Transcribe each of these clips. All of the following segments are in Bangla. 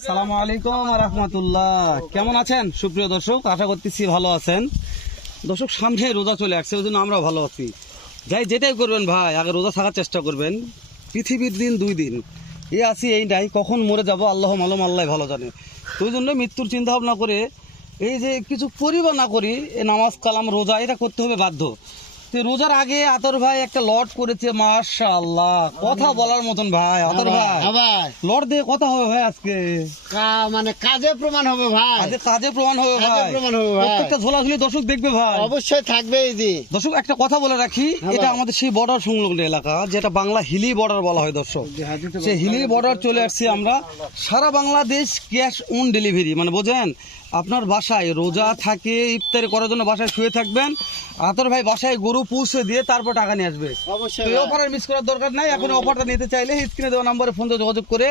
আসসালামু আলাইকুম ওয়া রাহমাতুল্লাহ। কেমন আছেন সুপ্রিয় দর্শক? আশা করতেছি ভালো আছেন। দর্শক, সামনে রোজা চলে আসছে, ওই জন্য আমরাও ভালো আছি। যাই যেটাই করবেন ভাই, আগে রোজা থাকার চেষ্টা করবেন। পৃথিবীর দিন 2 দিন, এই আছি এই নাই, কখন মরে যাব আল্লাহ মালুম, আল্লাহ ভালো জানে। তো ওই জন্য মৃত্যুর চিন্তা ভাবনা করে এই যে কিছু করি বা না করি, এই নামাজ কালাম রোজা এটা করতে হবে বাধ্য। তো রোজার আগে আতর ভাই একটা লট করেছে, মাশাআল্লাহ, কথা বলার মতন ভাই। আতর ভাই লট দিয়ে কথা হবে ভাই আজকে, মানে কাজে প্রমাণ হবে ভাই, আজকে কাজে প্রমাণ হবে ভাই। প্রত্যেকটা ঝোলাঝুলি দর্শক দেখবে ভাই, অবশ্যই থাকবে। এই যে দর্শক একটা কথা বলে রাখি, এটা আমাদের সেই বর্ডার সংলগ্ন এলাকা, যেটা বাংলা হিলি বর্ডার বলা হয় দর্শক। সেই হিলি বর্ডার চলে আসছি আমরা। সারা বাংলাদেশ ক্যাশ অন ডেলিভারি, মানে বোঝেন, আপনার বাসায় রোজা থাকে, ইফতারি করার জন্য বাসায় শুয়ে থাকবেন, আতর ভাই বাসায় গরু পৌঁছে দিয়ে তারপর টাকা নিয়ে আসবে। এই অফার মিস করার দরকার নাই। এখন অফারটা নিতে চাইলে স্ক্রিনে দেওয়া নম্বরে ফোন দিয়ে যোগাযোগ করে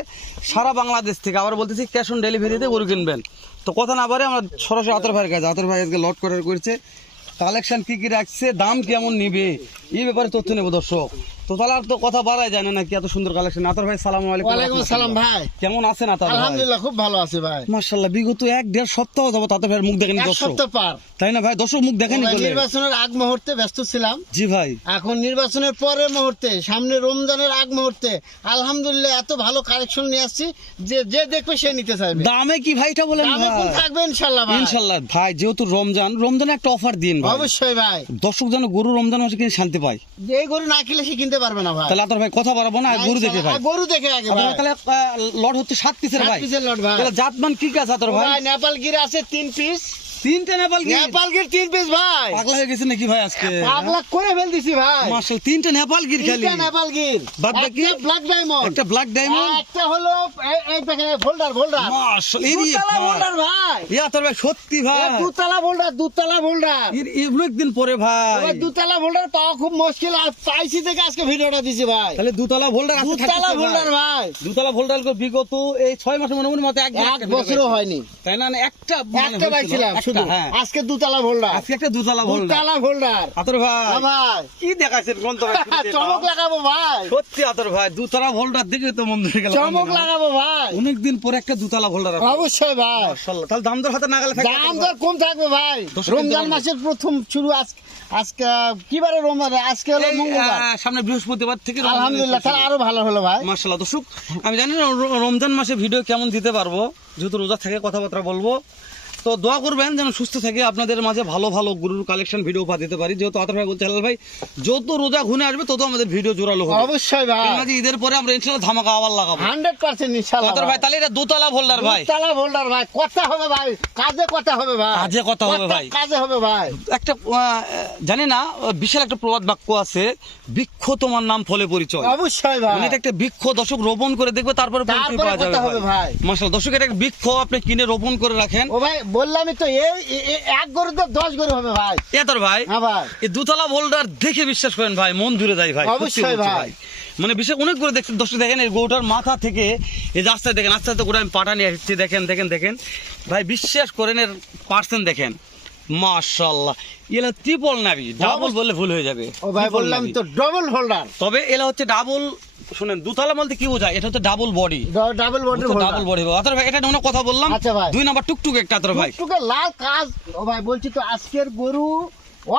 সারা বাংলাদেশ থেকে, আবার বলতেছি ক্যাশ অন ডেলিভারিতে গরু কিনবেন। তো কথা না বারে আমরা সরাসরি আতর ভাইয়ের কাছে। আতর ভাই আজকে লট করার করেছে, কালেকশন কি কি রাখছে, দাম কেমন নিবে, এই ব্যাপারে তথ্য নেবো দর্শক। তো তাহলে আর তো কথা বাড়াই জানে না কি এত সুন্দর কালেকশন। আতর ভাই সালাম আলাইকুম। ওয়ালাইকুম আসসালাম ভাই, কেমন আছেন আতর ভাই? আলহামদুলিল্লাহ খুব ভালো আছি ভাই। মাশাআল্লাহ, বিগত 1-1.5 সপ্তাহ যাবত আতর ভাইয়ের মুখ দেখেনি এক দর্শক, সপ্তাহ পার, তাই না ভাই? দর্শক মুখ দেখেনি বলে নির্বাচনের আগ মুহূর্তে ব্যস্ত ছিলাম। জি ভাই, এখন নির্বাচনের পরের মুহূর্তে, সামনে রমজানের আগ মুহূর্তে আলহামদুলিল্লাহ এত ভালো কালেকশন নিয়ে আসছি যে যে দেখবে সে নিতে চাইবে। দামে কি ভাইটা বলেন দামে ভাই? কোন থাকবে ইনশাআল্লাহ ভাই। ইনশাআল্লাহ ভাই, যেহেতু রমজানে একটা অফার দিন ভাই। অবশ্যই ভাই, দর্শক যেন গরু রমজান মাসে কিনে শান্তি পায়। যে এই গরু না কিনলে সে কিনতে পারবে না ভাই। তাহলে আতর ভাই কথা বাড়াবো না, গরু দেখে ভাই। গরু দেখে আগে আতর ভাই। ভাই, তাহলে লট হচ্ছে 7 পিসের ভাই। 7 পিসের লট ভাই। তাহলে জাতমান কি কাজ আতর ভাই? ভাই নেপাল গির আছে 3 পিস। 3টে নেপাল গির। নেপাল গির 3 পিস ভাই। পাগলা হয়ে গেছে নাকি ভাই আজকে? পাগলা করে ফেল দিছি ভাই। মাশাআল্লাহ, 3টে নেপাল গির খালি। 3টা নেপাল গির, বাদ বাকি একটা ব্ল্যাক ডায়মন্ড, একটা ব্ল্যাক ডায়মন্ড, একটা হলো এই দেখেন ফোল্ডার মাশাআল্লাহ, দুতলা ফোল্ডার ভাই। ইয়া আতর ভাই সত্যি ভাই, দুতলা ফোল্ডার এগুলো একদিন পরে ভাই। ওই দুতলা ফোল্ডার পাওয়া খুব মুশকিল, আর পাইছি থেকে আজকে ভিডিওটা দিছি ভাই। তাহলে দুতলা ভোল্ডার আছে, দুতলা ফোল্ডার ভাই, দুতলা ভোল্ডার বিগত এই 6 মাসের মনে মতো এক বছরও হয়নি, তাই না? একটা পাইছিলাম শুধু। হ্যাঁ, আজকে দুতলা ফোল্ডার, আজকে একটা দুতলা ফোল্ডার। আতর ভাই ভাই কি দেখাইছেন গন্ত ভাই? চমক লাগাবো ভাই, সত্যি আতর ভাই, দুতলা ভোল্ডার দেখে তো মন ধরে গেল। চমক লাগাবো ভাই, অনেকদিন পরে একটা দুতলা ভোল্ডার আছে। অবশ্যই ভাই। মাশাআল্লাহ, তাহলে দাম দর হাতে নাগালে থাকবে। দাম দর কম থাকবে ভাই। রমজান মাসের প্রথম শুরু আজকে কিবারে রমজান, আজকে হলো মঙ্গলবার, সামনে বৃহস্পতিবার থেকে আলহামদুলিল্লাহ তাহলে আরো ভালো হলো ভাই। মাশাআল্লাহ। দর্শক, আমি জানি না রমজান মাসে ভিডিও কেমন দিতে পারবো, যেহেতু রোজা থেকে কথাবার্তা বলবো। তো দোয়া করবেন যেন সুস্থ থেকে আপনাদের মাঝে ভালো ভালো গরুর কালেকশন ভিডিও উপহার দিতে পারি। যেহেতু আতর ভাই বলতে হেলাল ভাই, যত রোজা ঘুরে আসবে তত আমাদের ভিডিও জোরালো হবে। অবশ্যই ভাই, ঈদের পরে আমরা ইনশাআল্লাহ ধামাকা আবার লাগাবো 100% ইনশাআল্লাহ। আতর ভাই, তাহলে এটা দুতলা ভোল্ডার ভাই, দুতলা ফোল্ডার ভাই, কথা হবে ভাই, কাজে কথা হবে ভাই, কাজে কথা হবে ভাই, কাজে হবে ভাই। একটা জানি না, বিশাল একটা প্রবাদ বাক্য আছে, বৃক্ষ তোমার নাম ফলে পরিচয়। অবশ্যই ভাই, মানে এটা একটা বৃক্ষ দর্শক রোপণ করে দেখবে, তারপরে পরিচয় পাওয়া যাবে ভাই। মাশাআল্লাহ। দর্শক, এটা একটা বৃক্ষ আপনি কিনে রোপণ করে রাখেন। ও ভাই বললামই তো, এক গরু তো 10 গরু হবে ভাই। এতর ভাই, হ্যাঁ ভাই, এই দুতলা ভোল্ডার দেখে বিশ্বাস করেন ভাই, মন জুড়ে যায় ভাই। অবশ্যই ভাই। মানে বিশেষ অনেক করে দেখছেন দর্শক, দেখেন এই গরুটার মাথা থেকে এই রাস্তায় দেখেন, আস্তে আস্তে করে আমি পাটা নিয়ে আসছি, দেখেন ভাই, বিশ্বাস করেন এর পার্সেন্ট দেখেন, মাশাআল্লাহ। এলা ট্রিপল নাবি, ডাবল বললে ভুল হয়ে যাবে। ও ভাই বললাম তো ডবল ফোল্ডার, তবে এলা হচ্ছে ডাবল। শুনেন, দুতলা বলতে কি বোঝায়? এটা হচ্ছে double body, double body double body. আতর ভাই, এটা অনেক কথা বললাম। আচ্ছা ভাই, 2 নাম্বার টুকটুক একটা আতর ভাই, টুকে লাল কাজ। ও ভাই বলছি তো, আজকের গরু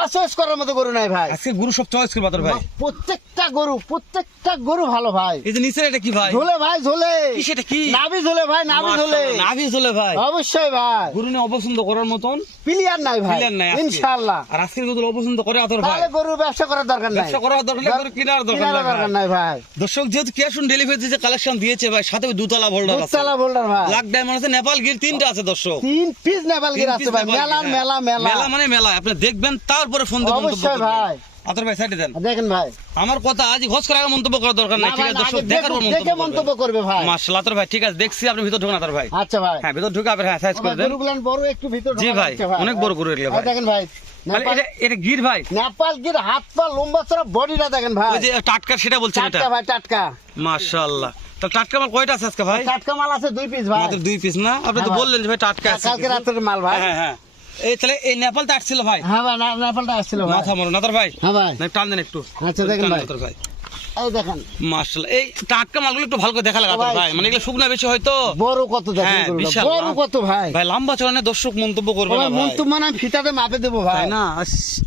অচয়েস করার মতো গরু নাই ভাই। আজকে গরু সব চয়েস করবে আতর ভাই। প্রত্যেকটা গরু ভালো ভাই। এই যে নিচের এটা কি ভাই? ঝোলে ভাই, ঝোলে কি সেটা কি? নাভি ঝোলে ভাই, নাভি ঝোলে, নাভি ঝোলে ভাই। অবশ্যই ভাই, গরু নিয়ে অপছন্দ করার মতন প্লেয়ার নাই ভাই, প্লেয়ার নাই আজকে। ইনশাআল্লাহ। আর আজকের গরু অপছন্দ করে আতর ভাই, তাহলে গরুর ব্যবসা করার দরকার নাই, ব্যবসা করার দরকার নেই, গরু কেনার দরকার নাই ভাই। দর্শক, যেহেতু ক্যাশ অন ডেলিভারি যে কালেকশন দিয়েছে ভাই, সাথে দুতলা ভোল্ডার আছে, দুতলা ফোল্ডার ভাই, ব্ল্যাক ডায়মন্ড আছে, নেপাল গির 3টা আছে দর্শক। 3 পিস নেপাল গির আছে ভাই। মেলা মানে মেলা, আপনি দেখবেন তারপরে ফোন দিয়ে মন্তব্য অবশ্যই করবেন। ভাই। আতর ভাই সাইডে দেন, দেখেন ভাই, আমার কথা আজ ঘোষ করে আগে মন্তব্য করার দরকার নাই, ঠিক আছে দর্শক? দেখার পর দেখে মন্তব্য করবে ভাই। মাশাআল্লাহ আতর ভাই, ঠিক আছে, দেখছি আপনি ভিতর ঢুকুন আতর ভাই। আচ্ছা ভাই, হ্যাঁ, ভিতর ঢুকে আবার হ্যাঁ সাইজ করে দেন। গরুগুলান বড় একটু ভিতর জি ভাই, অনেক বড় গরু এগুলো ভাই। দেখেন ভাই, এটা গির ভাই, নেপাল গির হাত পা লম্বা চড়া, বডিটা দেখেন ভাই। ওই যে টাটকা সেটা বলছেন, এটা টাটকা ভাই, টাটকা। মাশাআল্লাহ। তো টাটকা মাল কয়টা আছে আজকে ভাই? টাটকা মাল আছে 2 পিস ভাই। মাত্র 2 পিস না? আপনি তো বললেন যে ভাই টাটকা আছে। কালকে রাতের মাল ভাই। হ্যাঁ হ্যাঁ, এই তাহলে এই নেপালটা আসছিল ভাই। হ্যাঁ ভাই, নেপালটা আসছিল ভাই। মাথা মরো নাতর ভাই, হ্যাঁ ভাই, না টান দেন একটু। আচ্ছা দেখেন ভাই, নাতর ভাই, এই দেখেন মাশাআল্লাহ, এই টাটকা মালগুলো একটু ভালো করে দেখা লাগা ভাই। ভাই, মানে এগুলো শুকনা বেশি হয়তো। বড় কত দেখেন হ্যাঁ, গরুটা, বিশাল বড় লাম- কত ভাই। ভাই লম্বা চড়ানে দর্শক মন্তব্য করবে না ভাই মন ভাই, তো মানে আমি ফিতাতে মাপে দেবো ভাই। তাই না?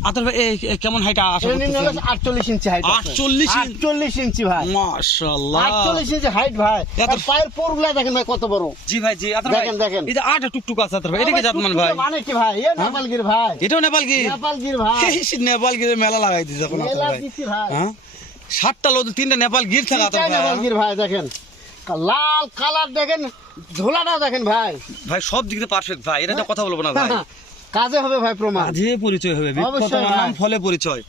আতর ভাই এই কেমন হাইট আশা এটা নিয়ে করতেছেন? হলো 48 ইঞ্চি হাইট। 48 ইঞ্চি? 48 ইঞ্চি ভাই। মাশাআল্লাহ। 48 ইঞ্চি হাইট ভাই। এত- আর পায়ের পোরগুলা দেখেন ভাই কত বড়। জি ভাই, জি আতর ভাই, দেখেন, দেখেন। এই যে আটা টুকটুক আছে আতর ভাই, এটা কি জাতমান ভাই? মানে কি ভাই? এ নেপালগির ভাই। এটাও নেপাল কি? নেপালগির ভাই। এই নেপাল গিরে মেলা লাগাই দিছে এখন আতর মেলা ভাই। দিছি ভাই। হ্যাঁ, 7টা লোদ 3টা নেপাল গির থাকা আতর এটাই ভাই। নেপালগির ভাই দেখেন। লাল কালার দেখেন, ঝোলাটা দেখেন ভাই। ভাই সব দিক দিয়ে পারফেক্ট ভাই, এটা তো কথা বলবো না ভাই। কাজে হবে ভাই প্রমাণ। আজে পরিচয় হবে, বিখ্যাত অবশ্যই ভাই। নাম ফলে পরিচয়।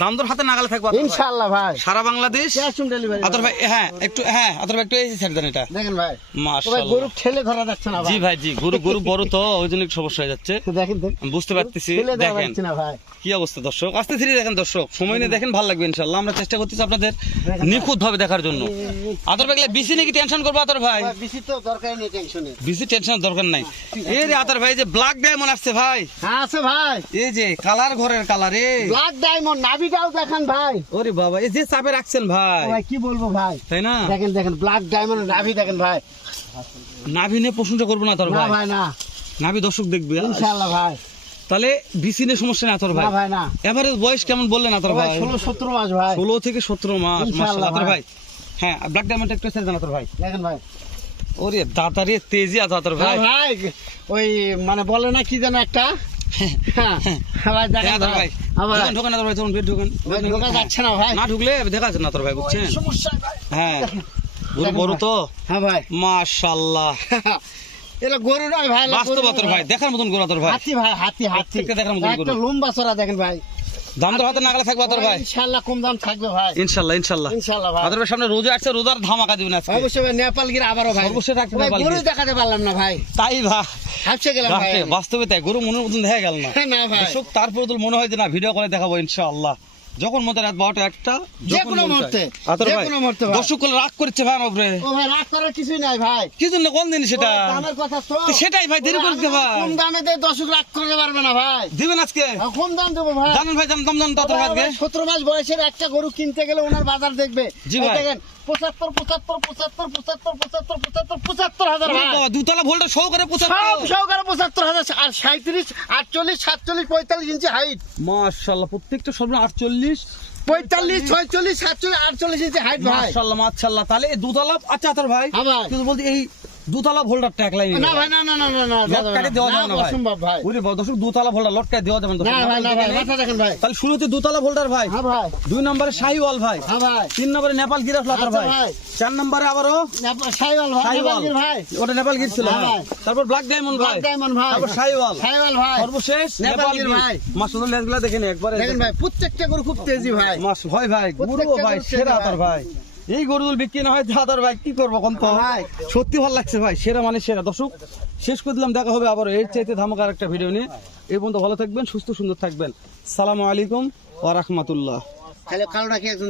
দাম দর হাতে নাগালে থাকবে আতর ভাই। ইনশাআল্লাহ ভাই। সারা বাংলাদেশ ক্যাশ অন ডেলিভারি। আতর ভাই। হ্যাঁ একটু, হ্যাঁ আতর ভাই একটু এই সাইড দেন এটা। দেখেন ভাই। তো ভাই মাশাআল্লাহ। গরু ঠেলে ধরা যাচ্ছে না ভাই। জি ভাই, জি গরু বড় তো ওই জন্য একটু সমস্যা হয়ে যাচ্ছে, তো দেখেন দেখেন। আমি বুঝতে পারতেছি। ঠেলে ধরা দেখেন যাচ্ছে না ভাই। কি অবস্থা দর্শক, আস্তে ধীরে দেখেন দর্শক, সময় নিয়ে দেখেন, ভালো লাগবে ইনশাআল্লাহ। আমরা চেষ্টা করতেছি আপনাদের নিখুঁত ভাবে দেখার জন্য। আতর ভাই বেশি নাকি টেনশন করবো আতর ভাই? ভাই, বেশি তো দরকার নেই টেনশনে। বেশি টেনশন দরকার নাই। এই রে আতর ভাই, যে ব্ল্যাক ডায়মন্ড আসছে ভাই, হ্যাঁ আছে ভাই। এই যে কালার ঘরের কালার, ব্ল্যাক ডায়মন্ড নাভিটাও দেখেন ভাই। ওরে বাবা, এই যে চাপে রাখছেন ভাই, ভাই কি বলবো ভাই। তাই না? দেখেন দেখেন ব্ল্যাক ডায়মন্ড নাভি দেখেন ভাই। নাভি নিয়ে প্রশংসা করবো না আতর না ভাই, ভাই না। নাভি দর্শক দেখবে। ইনশাআল্লাহ ভাই। তাহলে বিসি নিয়ে সমস্যা নেই আতর ভাই। না ভাই না। এভারেজ বয়স কেমন বললেন আতর ভাই ভাই? 16-17 মাস ভাই। 16 থেকে 17 মাস। ইনশাআল্লাহ মাশাআল্লাহ আতর ভাই। ভাই। হ্যাঁ, ব্ল্যাক ডায়মন্ড একটু ছেড়ে দেন আতর ভাই। দেখেন ভাই। ওরে দাতারে তেজি আছে আতর ভাই। হ্যাঁ ভাই ওই মানে বলে না কি যেন একটা। হ্যাঁ ভাই দেখেন আতর ভাই, ভাই। আবার ঢোকান আতর ভাই, তখন বেড ঢোকান। ভাই ঢোকা যাচ্ছে না ভাই। না ঢুকলে দেখা যাচ্ছে না আতর ভাই, বুঝছেন? সমস্যা ভাই। হ্যাঁ, গরু দেখেন বড় ভাই। তো। হ্যাঁ ভাই। মাশাআল্লাহ, এটা গরু নয় ভাই, এটা বাস্তব গরু আতর নয় ভাই, দেখার মতন গরু আতর ভাই। হাতি ভাই, হাতি হাতি। প্রত্যেকটা দেখার মতন একটা গরু। লম্বা চড়া দেখেন ভাই। দাম দর হাতে নাগালে থাকবে আতর ভাই। ইনশাআল্লাহ কম দাম থাকবে ভাই। ইনশাআল্লাহ ইনশাআল্লাহ। ইনশাআল্লাহ ভাই। আতর ভাই সামনে রোজা আসছে, রোজার ধামাকা দিবেন আজকে। অবশ্যই ভাই নেপালগির আবারও ভাই। সর্বশেষ একটা ভাই নেপালগির। গরু দেখাতে পারলাম না ভাই। তাই ভাই, হাসছে গেলাম ভাই। বাস্তবে তাই, গরু মনের মতন দেখা গেল না। না ভাই। দর্শক তারপরে তো মনে হয় যে না ভিডিও করে দেখাবো ইনশাআল্লাহ, যখন মতো রাত 12টা 1টা, যে যখন কোনো মন চায়। মুহূর্তে, আতর যে ভাই, কোনো মুহূর্তে ভাই। দর্শক গুলো রাগ করছে ভাই আমার উপরে। ও ভাই রাগ করার কিছুই নাই ভাই। কি জন্য কোন দিন সেটা? ওর দামের কথা তো। তো সেটাই ভাই, দেরি ওরা করে দিতে ভাই। কম দামে দেয়, দর্শক রাগ করতে পারবে না ভাই। দিবেন আজকে? কম দাম দেবো ভাই। জানেন ভাই, দাম দাম তো আতর ভাই আজকে। 17 মাস বয়সের একটা গরু কিনতে গেলে ওনার বাজার দেখবে। জি এই ভাই। দেখেন 75 ভাই। বাবা, দুতলা ভোল্টেজ সহকারে সব 75। সহকারে 75,000 আর 37, 48, 47, 45 ইঞ্চি হাইট। মাশাআল্লাহ, প্রত্যেকটা সর্ব 48। 45, 46, 47, 48 ইঞ্চি হাইট ভাই। মাশাআল্লাহ মাশাআল্লাহ। তাহলে এই দুতলা, আচ্ছা আতর ভাই, হ্যাঁ ভাই। কিন্তু বলতে এই দুতলা ভোল্টারটা একলাই নিবে না ভাই, না না না না না, লটকাটে দেওয়া যাবে না ভাই। অসম্ভব ভাই। ওরে বাবা, দর্শক দুতলা ভোল্টার লটকায় দেওয়া যাবে না দর্শক। না ভাই, না ভাই, মাথা দেখেন ভাই। তাহলে শুরুতে দুতলা ভোল্টার ভাই, হ্যাঁ ভাই। 2 নম্বরে শাহিওয়াল ভাই, হ্যাঁ ভাই। 3 নম্বরে নেপাল গিরাফ লাতার আচ্ছা ভাই, ভাই। 4 নম্বরে আবারও শাহিওয়াল ভাই, শাহিওয়াল, নেপালগির ভাই। ওটা নেপাল গির ছিল। হ্যাঁ হ্যাঁ। ভাই। তারপর ব্ল্যাক ডায়মন্ড ভাই, ব্ল্যাক ডায়মন্ড ভাই। তারপর শাহিওয়াল, শাহিওয়াল ভাই। সর্বশেষ নেপাল নেপাল গির গির ভাই। মাশাআল্লাহ, লেজগুলা দেখেন একবারে দেখেন ভাই প্রত্যেকটা গরু খুব তেজি ভাই। মাস হয় ভাই, গরু প্রত্যেকটা ভাই গরু সেরা তেজি আতর ভাই। এই গরুগুলো বিক্রি না হয় আতর ভাই, কি করবো কোন তো ভাই। সত্যি ভালো লাগছে ভাই, সেরা মানে সেরা। দর্শক শেষ করে দিলাম, দেখা হবে আবার এর চাইতে ধামাকার একটা ভিডিও নিয়ে। এই পর্যন্ত ভালো থাকবেন, সুস্থ সুন্দর থাকবেন। সালামু আলাইকুম ওয়া রাহমাতুল্লাহ। তাহলে কালোটা কি একজন